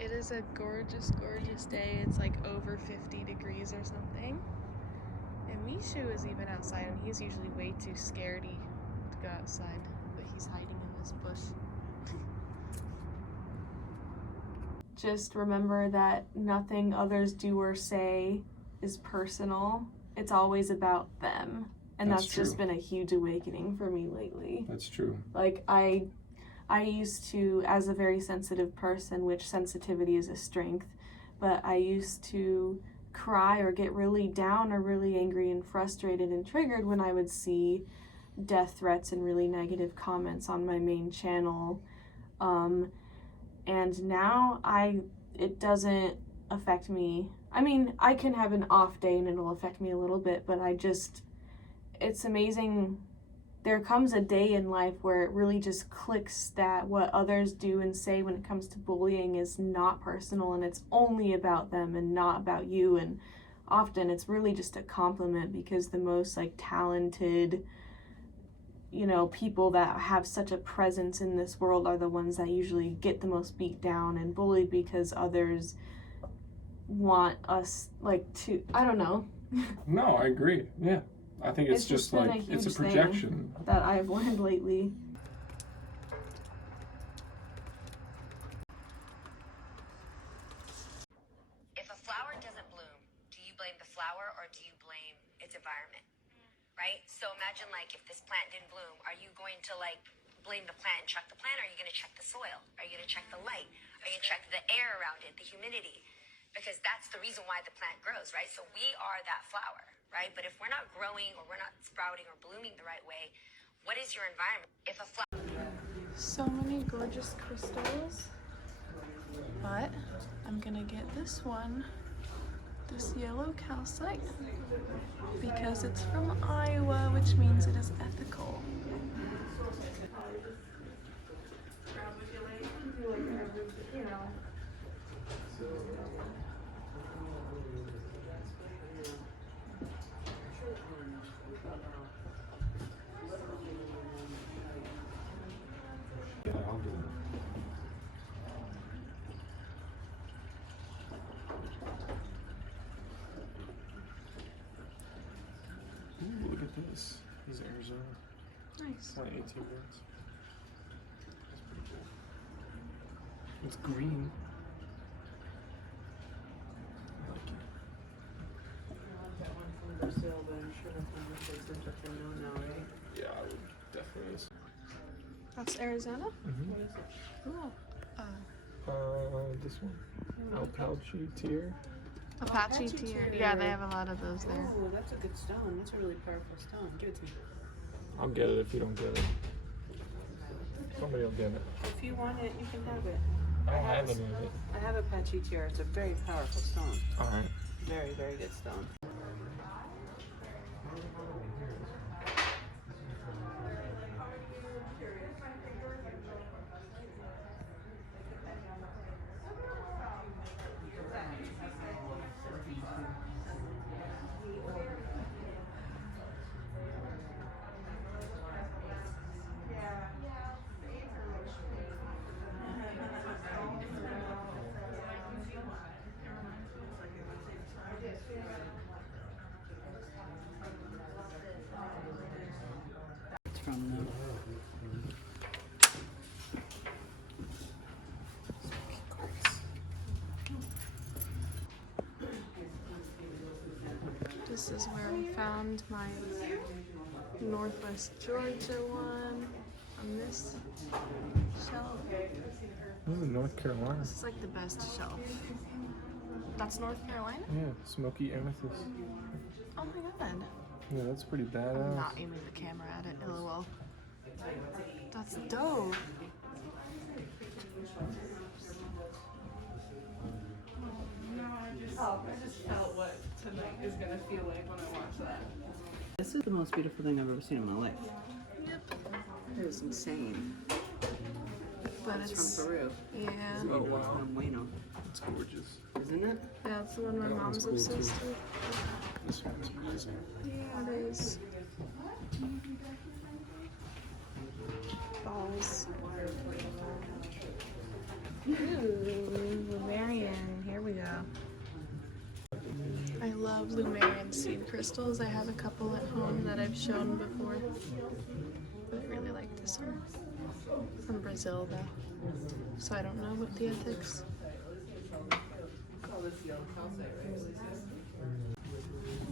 It is a gorgeous, gorgeous day. It's like over 50 degrees or something. And Mishu is even outside, and he's usually way too scaredy to go outside, but he's hiding in this bush. Just remember that nothing others do or say is personal. It's always about them. And that's just been a huge awakening for me lately. That's true. Like, I used to, as a very sensitive person, which sensitivity is a strength, but I used to cry or get really down or really angry and frustrated and triggered when I would see death threats and really negative comments on my main channel. And now it doesn't affect me. I mean, I can have an off day and it'll affect me a little bit, but it's amazing. There comes a day in life where it really just clicks that what others do and say when it comes to bullying is not personal and it's only about them and not about you. And often it's really just a compliment, because the most like talented, people that have such a presence in this world are the ones that usually get the most beat down and bullied because others want us to, I don't know. No, I agree. Yeah. I think it's just like, it's a projection that I've learned lately. If a flower doesn't bloom, do you blame the flower or do you blame its environment? Right? So imagine if this plant didn't bloom, are you going to blame the plant and check the plant, or are you going to check the soil? Are you going to check the light? Are you going to check the air around it, the humidity? Because that's the reason why the plant grows, right? So we are that flower, right? But if we're not growing or we're not sprouting or blooming the right way, what is your environment? If a flower... So many gorgeous crystals, but I'm gonna get this one, this yellow calcite, because it's from Iowa, which means it is ethical. Ooh, look at this. This is Arizona. Nice. Only 18 minutes. That's pretty cool. It's green. I like it. I want that one from Brazil, but I'm sure the conversations are known now, right? Yeah, I would definitely. That's Arizona? Mm-hmm. What is it? Cool. This one. Apache tier. Apache tier. Yeah, they have a lot of those there. Oh, that's a good stone. That's a really powerful stone. Give it to me. I'll get it if you don't get it. Somebody will get it. If you want it, you can have it. I don't have any of it. I have Apache tier. It's a very powerful stone. Alright. Very, very good stone. It's from them. This is where we found my Northwest Georgia one on this shelf. Ooh, North Carolina. This is like the best shelf. That's North Carolina? Yeah, Smokey Amethyst. Oh my god. Yeah, that's pretty I'm badass. not aiming the camera at it, lol. That's dope. I just felt what tonight is gonna feel like when I watch that. This is the most beautiful thing I've ever seen in my life. Yep. It was insane. But It's from Peru. Yeah. Oh, wow. Bueno. It's gorgeous. Isn't it? Yeah, it's the one my That mom's one's cool, obsessed too. with. This one's amazing. Yeah, it is. Balls. Ooh, we go. I love Lumerian seed crystals. I have a couple at home that I've shown before. I really like this one. From Brazil though. So I don't know what the ethics. Call this yellow calcite, right, Alicia?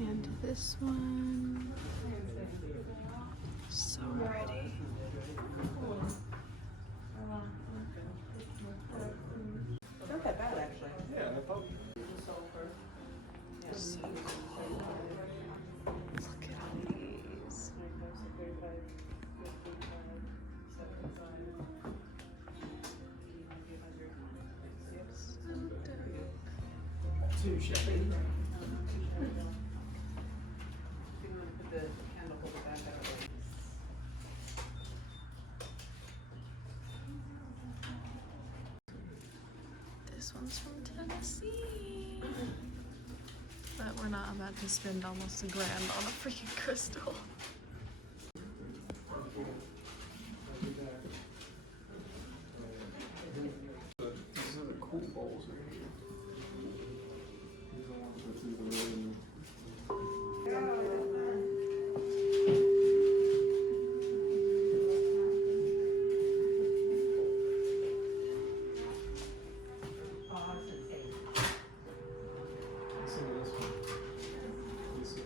And this one. So pretty. Not that bad, actually. Yeah, I thought. Sulfur. Yeah. So cool. Look at all these. 35, 55, 55, 75. Two shipping. If you want to put the candle holder back that way. This one's from Tennessee. But we're not about to spend almost $1,000 on a freaking crystal. These are the cool bowls right here. These are the ones with the really. Listen to this one. Listen.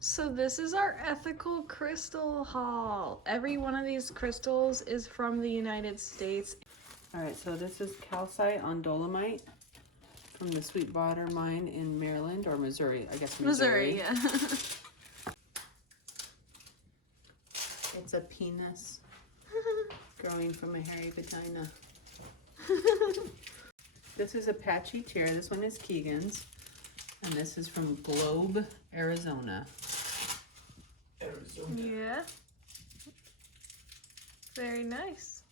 So this is our ethical crystal haul. Every one of these crystals is from the United States. Alright, so this is calcite on Dolomite from the Sweetwater mine in Maryland or Missouri. I guess Missouri. Yeah. It's a penis growing from a hairy vagina. This is Apache Tear. This one is Keegan's. And this is from Globe, Arizona. Yeah. Very nice.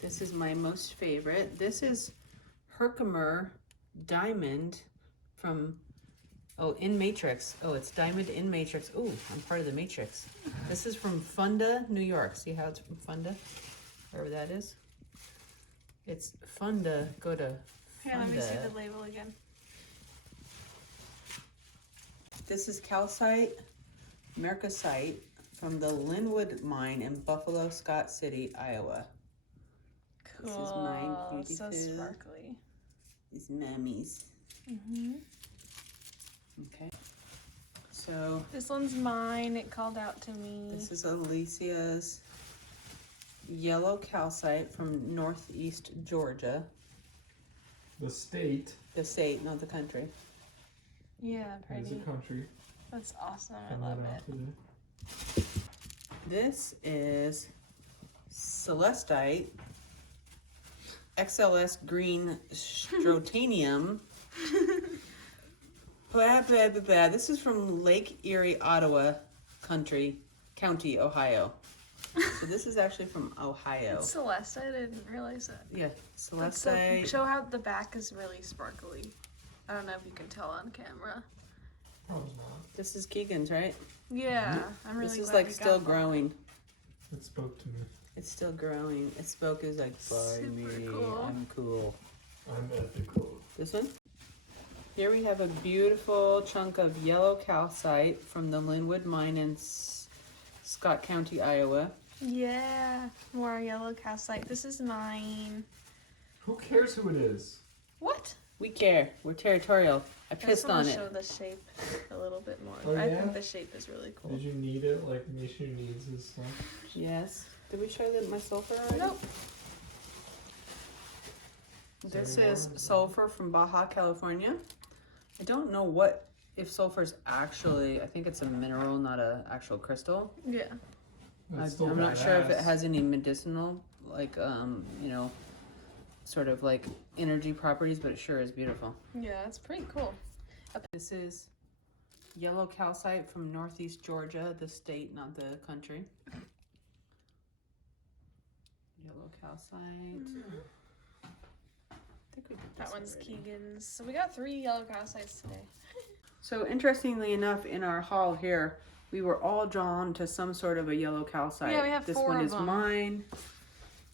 This is my most favorite. This is Herkimer Diamond from, in Matrix. Oh, it's Diamond in Matrix. Oh, I'm part of the Matrix. This is from Funda, New York. See how it's from Funda? Wherever that is. It's Funda. Go to Yeah, let me see Funda. the label again. This is calcite, mercosite from the Linwood mine in Buffalo, Scott City, Iowa. Cool. This is mine, cutie so poo. sparkly. These mammies. Okay. So This one's mine. It called out to me. this is Alicia's yellow calcite from northeast Georgia. The state The state, not the country. Yeah, is a pretty. country. That's awesome. I Found love that out it. today. This is celestite, XLS green strontium. Blah, blah, blah, blah. This is from Lake Erie, Ottawa County, Ohio. So this is actually from Ohio. It's Celeste. I didn't realize that. Yeah, That's so- celestite. show how the back is really sparkly. I don't know if you can tell on camera. Probably not. This is Keegan's, right? Yeah, I'm really This is glad like we still got growing. It spoke to me. It's still growing. It spoke is like, by Super me, cool. I'm cool. I'm ethical. This one? Here we have a beautiful chunk of yellow calcite from the Linwood mine in Scott County, Iowa. Yeah, more yellow calcite. This is mine. Who cares who it is? What? We care. We're territorial. I I just pissed want on to it. show the shape a little bit more. Oh, I yeah? think the shape is really cool. Did you need it like Mishu needs his stuff? Yes. Did we show that my sulfur already? Nope. This Sorry, is what? sulfur from Baja, California. I don't know what if sulfur's actually, I think it's a mineral, not a actual crystal. Yeah. I'm not sure if it has any medicinal, like, you know, sort of like energy properties, but it sure is beautiful. Yeah, it's pretty cool. This is yellow calcite from northeast Georgia, the state, not the country. Yellow calcite. I think we did That this one's already. Keegan's. So we got 3 yellow calcites today. So interestingly enough, in our haul here, we were all drawn to some sort of a yellow calcite. Yeah, we have this 4 one of is them. mine.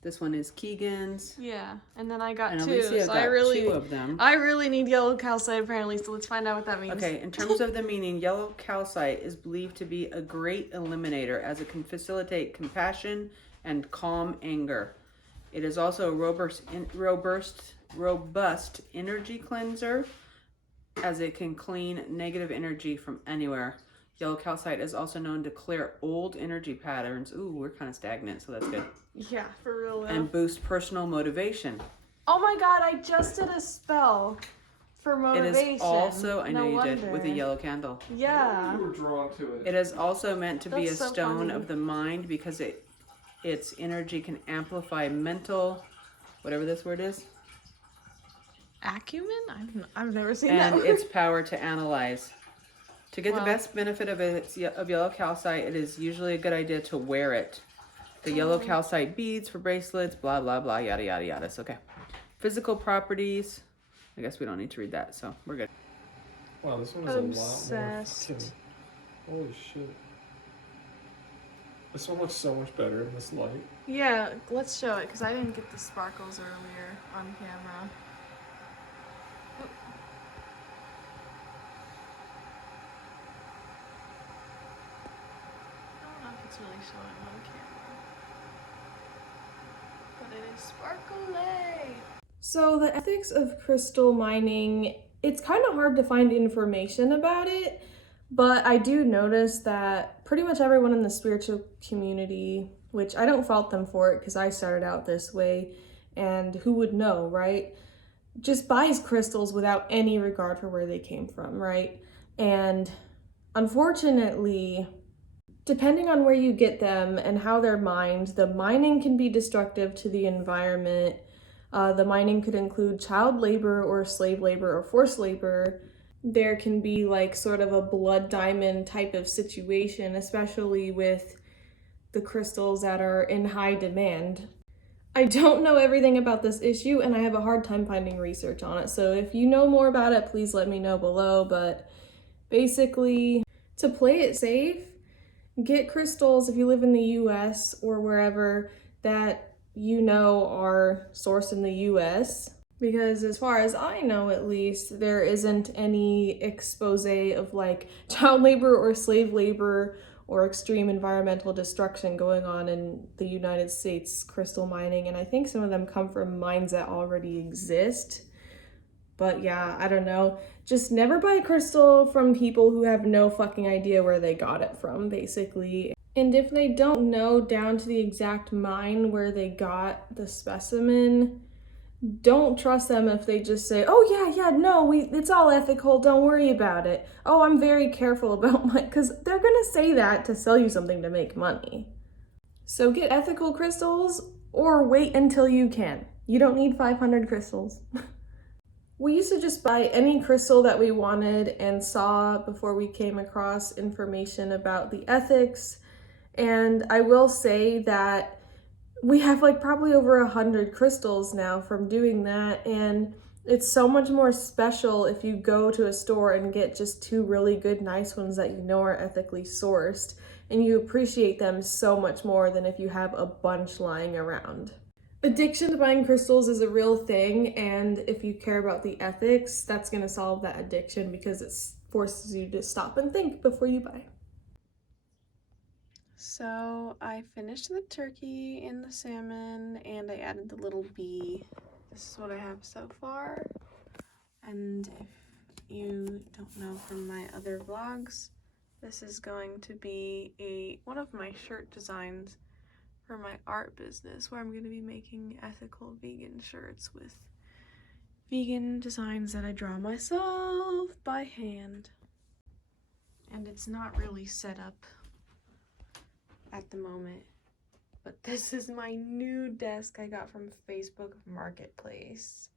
This one is Keegan's. Yeah, and then I got And 2. Alicia So got I really, 2 of them. I really need yellow calcite apparently. So let's find out what that means. Okay, in terms of the meaning, yellow calcite is believed to be a great eliminator as it can facilitate compassion and calm anger. It is also a robust energy cleanser as it can clean negative energy from anywhere. Yellow calcite is also known to clear old energy patterns. Ooh, we're kind of stagnant, so that's good. Yeah, for real though. And boost personal motivation. Oh my god, I just did a spell for motivation. It is also, I know No you did, with a wonder. yellow candle. Yeah. You were drawn to it. It is also meant to be a That's so stone funny. of the mind because its energy can amplify mental, whatever this word is, Acumen? I've never seen and that word. its power to analyze. To get Wow. the best benefit of yellow calcite, it is usually a good idea to wear it. The yellow calcite beads for bracelets, blah, blah, blah, yada, yada, yada. It's okay. Physical properties. I guess we don't need to read that, so we're good. Wow, this one is a lot more Obsessed. fucking... Holy shit. This one looks so much better in this light. Yeah, let's show it because I didn't get the sparkles earlier on camera. I don't know if it's really showing on camera, but it is sparkly. So the ethics of crystal mining, it's kind of hard to find information about it, but I do notice that pretty much everyone in the spiritual community, which I don't fault them for it because I started out this way, and who would know, right? Just buys crystals without any regard for where they came from, right? And unfortunately, depending on where you get them and how they're mined, the mining can be destructive to the environment. The mining could include child labor or slave labor or forced labor. There can be like sort of a blood diamond type of situation, especially with the crystals that are in high demand. I don't know everything about this issue and I have a hard time finding research on it. So if you know more about it, please let me know below. But basically, to play it safe, get crystals if you live in the US or wherever that you know are sourced in the US. Because as far as I know, at least, there isn't any expose of like child labor or slave labor or extreme environmental destruction going on in the United States crystal mining. And I think some of them come from mines that already exist. But yeah, I don't know. Just never buy a crystal from people who have no fucking idea where they got it from, basically. And if they don't know down to the exact mine where they got the specimen, don't trust them if they just say, oh yeah, no, it's all ethical, don't worry about it. Oh, I'm very careful about my, because they're gonna say that to sell you something to make money. So get ethical crystals or wait until you can. You don't need 500 crystals. We used to just buy any crystal that we wanted and saw before we came across information about the ethics. And I will say that we have like probably over 100 crystals now from doing that, and it's so much more special if you go to a store and get just 2 really good nice ones that you know are ethically sourced, and you appreciate them so much more than if you have a bunch lying around. Addiction to buying crystals is a real thing, and if you care about the ethics, that's going to solve that addiction because it forces you to stop and think before you buy. So I finished the turkey and the salmon and I added the little bee. This is what I have so far. And if you don't know from my other vlogs, this is going to be one of my shirt designs for my art business where I'm going to be making ethical vegan shirts with vegan designs that I draw myself by hand. and it's not really set up at the moment. But this is my new desk I got from Facebook Marketplace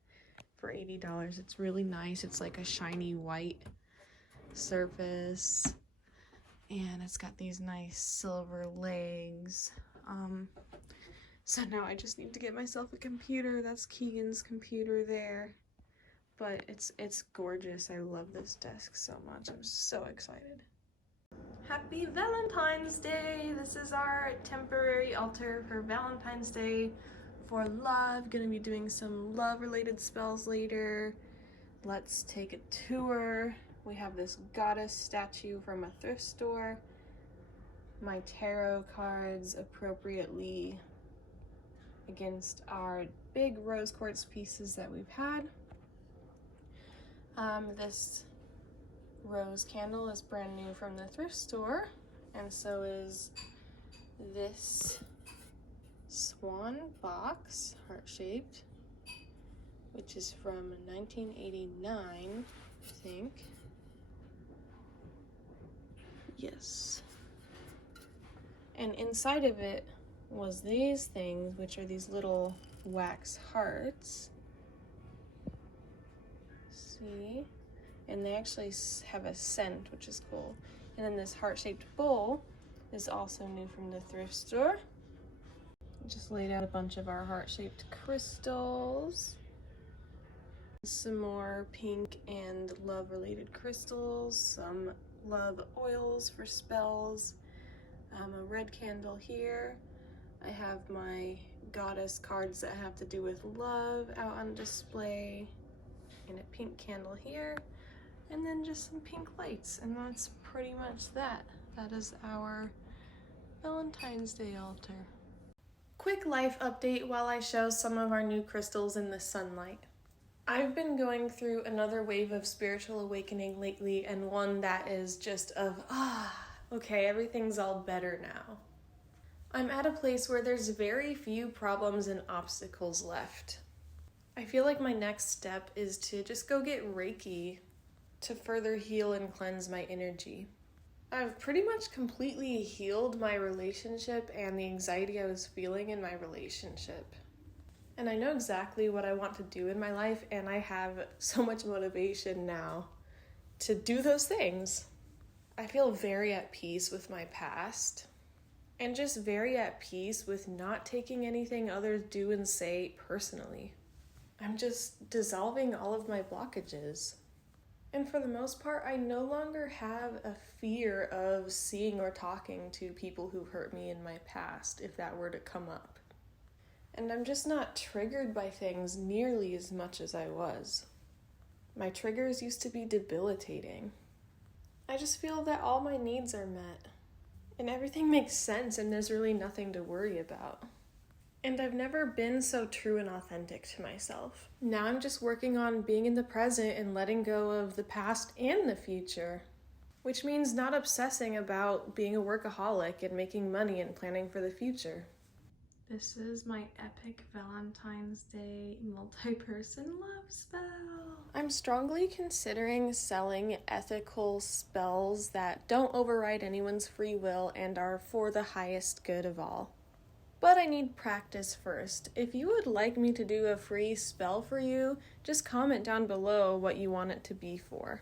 for $80. It's really nice. It's like a shiny white surface, and it's got these nice silver legs. So now I just need to get myself a computer. That's Keegan's computer there. But it's gorgeous. I love this desk so much. I'm so excited. Happy Valentine's Day! This is our temporary altar for Valentine's Day for love. Gonna be doing some love-related spells later. Let's take a tour. We have this goddess statue from a thrift store. My tarot cards appropriately against our big rose quartz pieces that we've had. This rose candle is brand new from the thrift store, and so is this swan box, heart-shaped, which is from 1989, I think. Yes. And inside of it was these things, which are these little wax hearts. See? And they actually have a scent, which is cool. And then this heart-shaped bowl is also new from the thrift store. Just laid out a bunch of our heart-shaped crystals. Some more pink and love-related crystals, some love oils for spells, a red candle here. I have my goddess cards that have to do with love out on display, and a pink candle here, and then just some pink lights, and that's pretty much that. That is our Valentine's Day altar. Quick life update while I show some of our new crystals in the sunlight. I've been going through another wave of spiritual awakening lately, and one that is just of, okay, everything's all better now. I'm at a place where there's very few problems and obstacles left. I feel like my next step is to just go get Reiki to further heal and cleanse my energy. I've pretty much completely healed my relationship and the anxiety I was feeling in my relationship. And I know exactly what I want to do in my life, and I have so much motivation now to do those things. I feel very at peace with my past, and just very at peace with not taking anything others do and say personally. I'm just dissolving all of my blockages. And for the most part, I no longer have a fear of seeing or talking to people who hurt me in my past, if that were to come up. And I'm just not triggered by things nearly as much as I was. My triggers used to be debilitating. I just feel that all my needs are met, and everything makes sense, and there's really nothing to worry about. And I've never been so true and authentic to myself. Now I'm just working on being in the present and letting go of the past and the future, which means not obsessing about being a workaholic and making money and planning for the future. This is my epic Valentine's Day multi-person love spell. I'm strongly considering selling ethical spells that don't override anyone's free will and are for the highest good of all. But I need practice first. If you would like me to do a free spell for you, just comment down below what you want it to be for.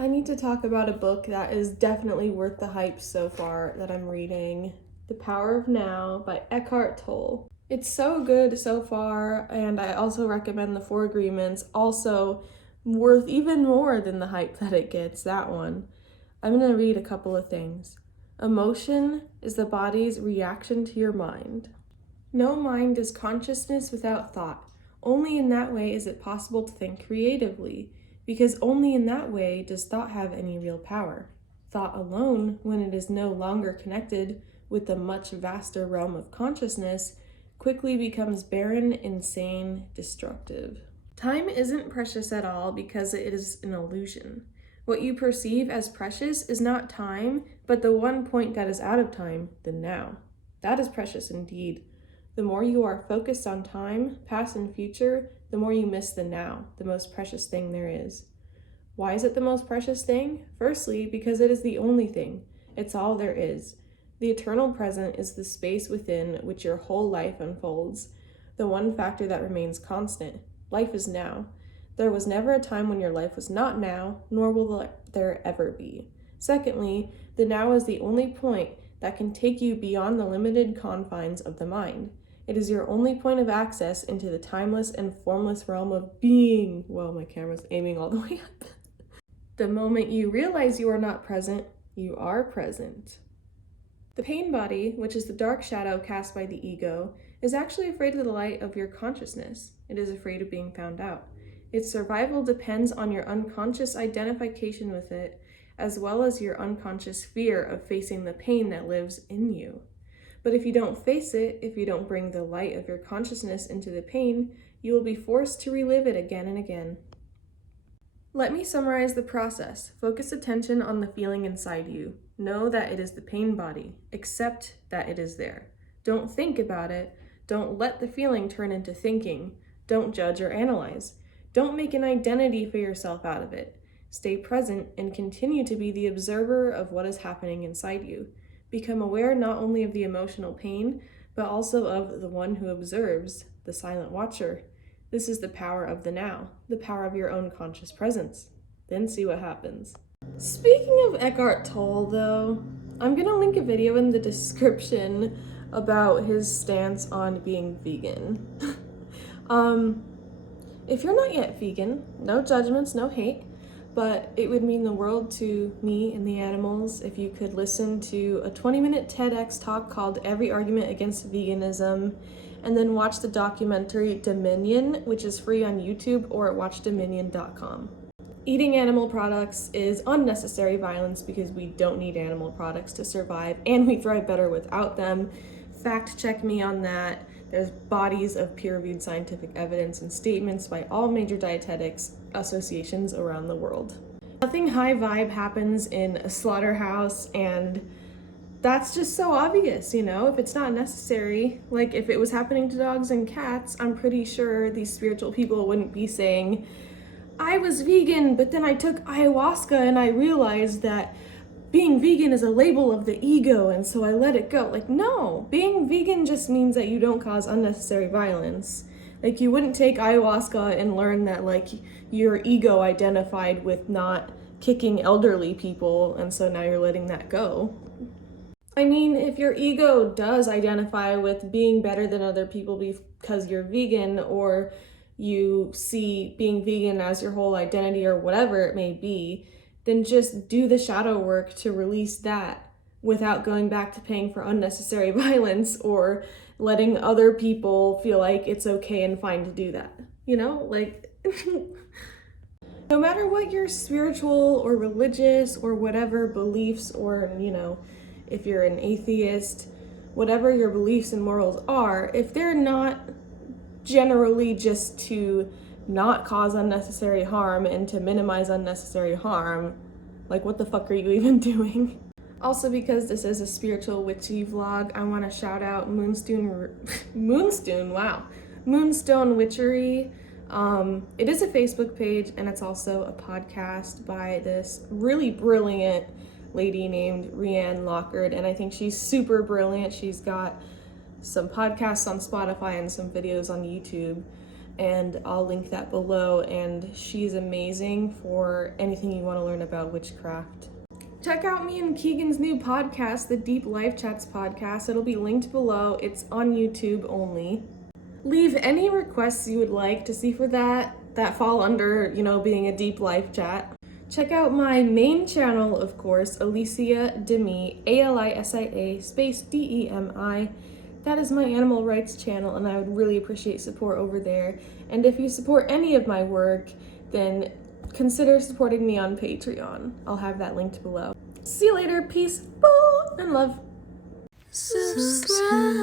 I need to talk about a book that is definitely worth the hype so far that I'm reading. The Power of Now by Eckhart Tolle. It's so good so far, and I also recommend The Four Agreements. Also, worth even more than the hype that it gets, that one. I'm going to read a couple of things. Emotion is the body's reaction to your mind. No mind is consciousness without thought. Only in that way is it possible to think creatively, because only in that way does thought have any real power. Thought alone, when it is no longer connected with the much vaster realm of consciousness, quickly becomes barren, insane, destructive. Time isn't precious at all because it is an illusion. What you perceive as precious is not time, but the one point that is out of time, the now. That is precious indeed. The more you are focused on time, past and future, the more you miss the now, the most precious thing there is. Why is it the most precious thing? Firstly, because it is the only thing. It's all there is. The eternal present is the space within which your whole life unfolds. The one factor that remains constant. Life is now. There was never a time when your life was not now, nor will there ever be. Secondly, the now is the only point that can take you beyond the limited confines of the mind. It is your only point of access into the timeless and formless realm of being. Well, my camera's aiming all the way up. The moment you realize you are not present, you are present. The pain body, which is the dark shadow cast by the ego, is actually afraid of the light of your consciousness. It is afraid of being found out. Its survival depends on your unconscious identification with it, as well as your unconscious fear of facing the pain that lives in you. But if you don't face it, if you don't bring the light of your consciousness into the pain, you will be forced to relive it again and again. Let me summarize the process. Focus attention on the feeling inside you. Know that it is the pain body. Accept that it is there. Don't think about it. Don't let the feeling turn into thinking. Don't judge or analyze. Don't make an identity for yourself out of it. Stay present and continue to be the observer of what is happening inside you. Become aware not only of the emotional pain, but also of the one who observes, the silent watcher. This is the power of the now, the power of your own conscious presence. Then see what happens. Speaking of Eckhart Tolle, though, I'm gonna link a video in the description about his stance on being vegan. If you're not yet vegan, no judgments, no hate, but it would mean the world to me and the animals if you could listen to a 20-minute TEDx talk called Every Argument Against Veganism, and then watch the documentary Dominion, which is free on YouTube or at watchdominion.com. Eating animal products is unnecessary violence because we don't need animal products to survive, and we thrive better without them. Fact check me on that. There's bodies of peer-reviewed scientific evidence and statements by all major dietetics associations around the world. Nothing high vibe happens in a slaughterhouse, and that's just so obvious, you know, if it's not necessary. Like, if it was happening to dogs and cats, I'm pretty sure these spiritual people wouldn't be saying, I was vegan, but then I took ayahuasca and I realized that being vegan is a label of the ego, and so I let it go. Like, no, being vegan just means that you don't cause unnecessary violence. Like, you wouldn't take ayahuasca and learn that, like, your ego identified with not kicking elderly people, and so now you're letting that go. I mean, if your ego does identify with being better than other people because you're vegan, or you see being vegan as your whole identity or whatever it may be, then just do the shadow work to release that without going back to paying for unnecessary violence or letting other people feel like it's okay and fine to do that. You know, like, no matter what your spiritual or religious or whatever beliefs, or, you know, if you're an atheist, whatever your beliefs and morals are, if they're not generally just to not cause unnecessary harm and to minimize unnecessary harm, like, what the fuck are you even doing? Also, because this is a spiritual witchy vlog, I want to shout out Moonstone Witchery. It is a Facebook page, and it's also a podcast by this really brilliant lady named Rhian Lockard, and I think she's super brilliant. She's got some podcasts on Spotify and some videos on YouTube, and I'll link that below, and she's amazing for anything you want to learn about witchcraft. Check out me and Keegan's new podcast, the Deep Life Chats podcast. It'll be linked below. It's on YouTube only. Leave any requests you would like to see for that. that fall under, you know, being a deep life chat. Check out my main channel, of course, Alicia Demi, Alisia space Demi. That is my animal rights channel, and I would really appreciate support over there. And if you support any of my work, then consider supporting me on Patreon. I'll have that linked below. See you later. Peace, and love. Subscribe.